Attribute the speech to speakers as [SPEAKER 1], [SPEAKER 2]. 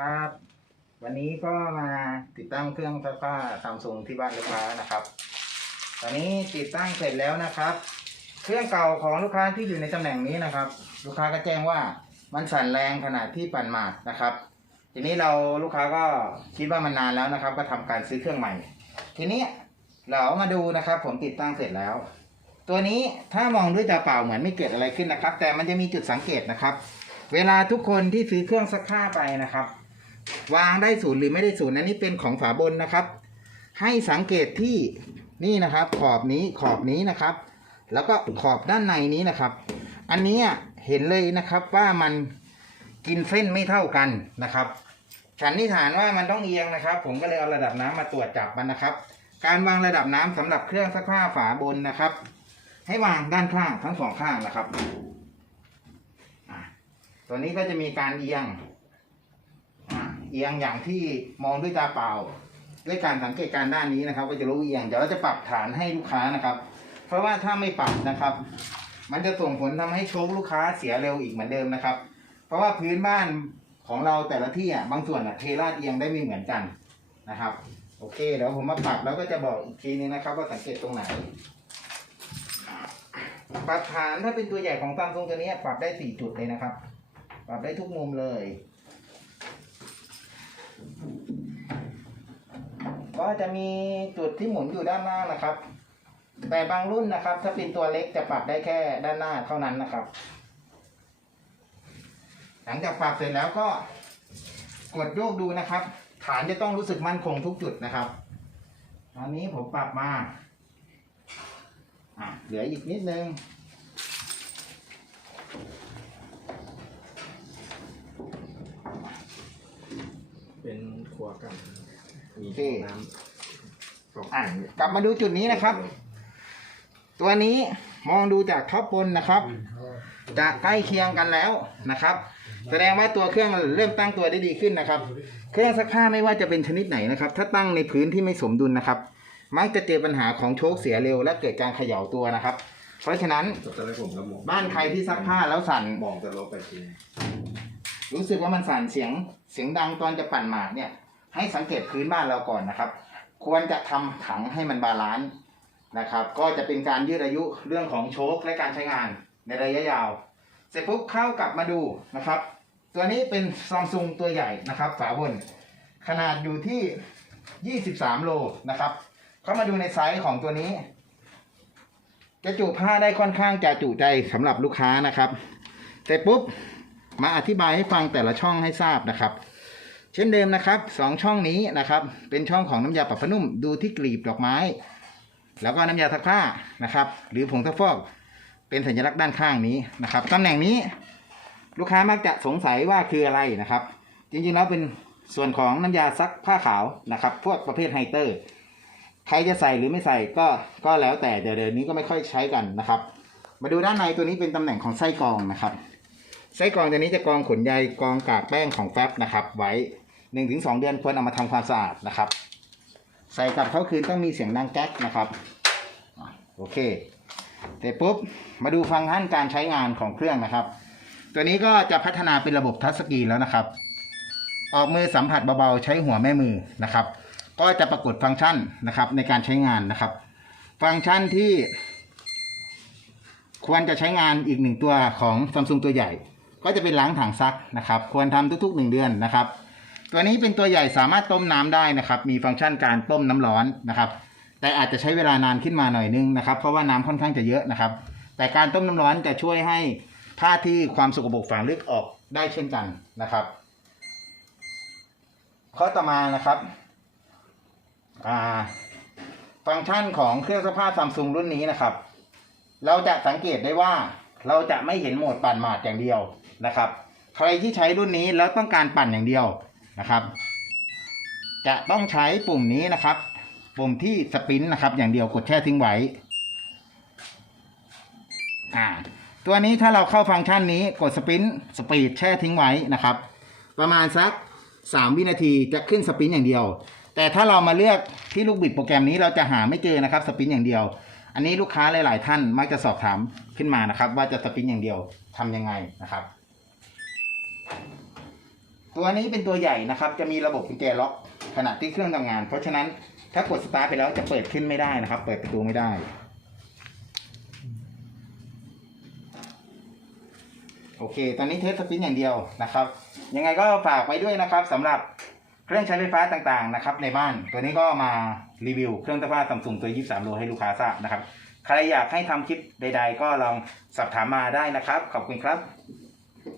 [SPEAKER 1] ครับ วันนี้ก็มาติดตั้งเครื่องซักผ้าซัมซุงที่บ้านลูกค้านะครับ ตอนนี้ติดตั้งเสร็จแล้วนะครับ เครื่องเก่าของลูกค้าที่อยู่ในตำแหน่งนี้นะครับ ลูกค้าก็แจ้งว่ามันสั่นแรงขนาดที่ปั่นหมากนะครับ ทีนี้เราลูกค้าก็คิดว่ามันนานแล้วนะครับ ก็ทำการซื้อเครื่องใหม่ ทีนี้เรามาดูนะครับ ผมติดตั้งเสร็จแล้ว ตัวนี้ถ้ามองด้วยตาเปล่าเหมือนไม่เกิดอะไรขึ้นนะครับ แต่มันจะมีจุดสังเกตนะครับเวลาทุกคนที่ซื้อเครื่องซักผ้าไปนะครับ วางได้ศูนย์หรือไม่ได้ศูนย์อันนี้เป็นของฝาบนนะครับ ให้สังเกตที่นี่นะครับ ขอบนี้ขอบนี้นะครับ แล้วก็ขอบด้านในนี้นะครับ อันนี้เห็นเลยนะครับว่ามันกินเส้นไม่เท่ากันนะครับฉันนิษฐานว่ามันต้องเอียงนะครับ ผมก็เลยเอาระดับน้ำมาตรวจจับมันนะครับ การวางระดับน้ำสำหรับเครื่องซักผ้าฝาบนนะครับ ให้วางด้านข้างทั้งสองข้างนะครับตัวนี้ก็จะมีการเอียง เอียงอย่างที่มองด้วยตาเปล่า ด้วยการสังเกตการด้านนี้นะครับก็จะรู้เอียงเดี๋ยวเราจะปรับฐานให้ลูกค้านะครับ เพราะว่าถ้าไม่ปรับนะครับ มันจะส่งผลทำให้โชคลูกค้าเสียเร็วอีกเหมือนเดิมนะครับ เพราะว่าพื้นบ้านของเราแต่ละที่อะบางส่วนอะเทราดเอียงได้ไม่เหมือนกันนะครับ โอเคเดี๋ยวผมมาปรับแล้วก็จะบอกอีกทีนึงนะครับ ว่าสังเกตตรงไหนปรับฐานถ้าเป็นตัวใหญ่ของซัมซุงตัวนี้ปรับได้สี่จุดเลยนะครับ ปรับได้ทุกมุมเลย ก็จะมีจุดที่หมุนอยู่ด้านหน้านะครับ แต่บางรุ่นนะครับ ถ้าเป็นตัวเล็กจะปรับได้แค่ด้านหน้าเท่านั้นนะครับ หลังจากปรับเสร็จแล้วก็กดโยกดูนะครับ ฐานจะต้องรู้สึกมั่นคงทุกจุดนะครับตอนนี้ผมปรับมา อะเหลืออีกนิดนึง
[SPEAKER 2] เป็นครั วกัน มี
[SPEAKER 1] โอเค
[SPEAKER 2] น้ำสอง
[SPEAKER 1] อะกลับมาดูจุดนี้นะครับ ตัวนี้มองดูจากท็อปบนนะครับ จะใกล้เคียงกันแล้วนะครับ แสดงว่าตัวเครื่องเริ่มตั้งตัวได้ดีขึ้นนะครับ เครื่องซักผ้าไม่ว่าจะเป็นชนิดไหนนะครับ ถ้าตั้งในพื้นที่ไม่สมดุลนะครับ มักจะเจอปัญหาของโชคเสียเร็วและเกิดการเขย่าตัวนะครับ เพราะฉะนั้น
[SPEAKER 2] ตอนแรกผมก็มอง
[SPEAKER 1] บ้านใครที่ซักผ้าแล้วสั่น
[SPEAKER 2] มองจะลบไปที
[SPEAKER 1] รู้สึกว่ามันสั่นเสียงเสียงดังตอนจะปั่นหมากเนี่ย ให้สังเกตพื้นบ้านเราก่อนนะครับ ควรจะทำถังให้มันบาลานซ์นะครับ ก็จะเป็นการยืดอายุเรื่องของโชคและการใช้งานในระยะยาว เสร็จปุ๊บเข้ากลับมาดูนะครับ ตัวนี้เป็นซัมซุงตัวใหญ่นะครับ ฝาบน ขนาดอยู่ที่ 23 โลนะครับ เข้ามาดูในไซส์ของตัวนี้ จะจุผ้าได้ค่อนข้างจะจุใจสำหรับลูกค้านะครับ เสร็จปุ๊บมาอธิบายให้ฟังแต่ละช่องให้ทราบนะครับ เช่นเดิมนะครับสองช่องนี้นะครับ เป็นช่องของน้ำยาปรับผ้านุ่มดูที่กลีบดอกไม้ แล้วก็น้ำยาซักผ้านะครับ หรือผงซักฟอก เป็นสัญลักษณ์ด้านข้างนี้นะครับตำแหน่งนี้ลูกค้ามักจะสงสัยว่าคืออะไรนะครับ จริงๆแล้วเป็นส่วนของน้ำยาซักผ้าขาวนะครับ พวกประเภทไฮเตอร์ ใครจะใส่หรือไม่ใส่ก็ก็แล้วแต่เดี๋ยวเดี๋ยวนี้ก็ไม่ค่อยใช้กันนะครับ มาดูด้านในตัวนี้เป็นตำแหน่งของไส้กรองนะครับไส้กรองตัวนี้จะกรองขนใยกรองกากแป้งของแฟบนะครับ ไว้ หนึ่งถึงสองเดือนควรเอามาทำความสะอาดนะครับ ใส่กลับเข้าคืนต้องมีเสียงดังแก๊กนะครับโอเคเสร็จปุ๊บมาดูฟังก์ชันการใช้งานของเครื่องนะครับ ตัวนี้ก็จะพัฒนาเป็นระบบทัชสกรีนแล้วนะครับ ออกมือสัมผัสเบาๆใช้หัวแม่มือนะครับ ก็จะปรากฏฟังก์ชันนะครับในการใช้งานนะครับ ฟังก์ชันที่ ควรจะใช้งานอีกหนึ่งตัวของซัมซุงตัวใหญ่ ก็จะเป็นล้างถังซักนะครับ ควรทำทุกๆหนึ่งเดือนนะครับ ตัวนี้เป็นตัวใหญ่สามารถต้มน้ำได้นะครับ มีฟังก์ชันการต้มน้ำร้อนนะครับ แต่อาจจะใช้เวลานานขึ้นมาหน่อยนึงนะครับ เพราะว่าน้ำค่อนข้างจะเยอะนะครับ แต่การต้มน้ำร้อนจะช่วยให้ผ้าที่ความสกปรกฝังลึกออกได้เช่นกันนะครับ ข้อต่อมานะครับฟังก์ชันของเครื่องซักผ้าซัมซุงรุ่นนี้นะครับ เราจะสังเกตได้ว่าเราจะไม่เห็นโหมดปั่นหมาดอย่างเดียวนะครับ ใครที่ใช้รุ่นนี้แล้วต้องการปั่นอย่างเดียว นะครับ จะต้องใช้ปุ่มนี้นะครับ ปุ่มที่สปินนะครับ อย่างเดียวกดแช่ทิ้งไว้อ่าตัวนี้ถ้าเราเข้าฟังก์ชันนี้กดสปินสปีดแช่ทิ้งไว้นะครับ ประมาณสัก 3 วินาทีจะขึ้นสปินอย่างเดียว แต่ถ้าเรามาเลือกที่ลูกบิดโปรแกรมนี้เราจะหาไม่เจอนะครับสปินอย่างเดียว อันนี้ลูกค้าหลาย ๆ ท่านมักจะสอบถามขึ้นมานะครับ ว่าจะสปินอย่างเดียวทำยังไงนะครับ ตัวนี้เป็นตัวใหญ่นะครับ จะมีระบบกุญแจล็อกขณะที่เครื่องทำงาน เพราะฉะนั้นถ้ากดสตาร์ทไปแล้วจะเปิดขึ้นไม่ได้นะครับ เปิดประตูไม่ได้ โอเค ตอนนี้เทสสปินอย่างเดียวนะครับ ยังไงก็ฝากไว้ด้วยนะครับสำหรับเครื่องใช้ไฟฟ้าต่างๆนะครับ ในบ้าน ตัวนี้ก็มารีวิวเครื่องซักผ้าซัมซุงตัว 23 โลให้ลูกค้าทราบนะครับ ใครอยากให้ทำคลิปใด ๆ ก็ลองสอบถามมาได้นะครับ ขอบคุณครับ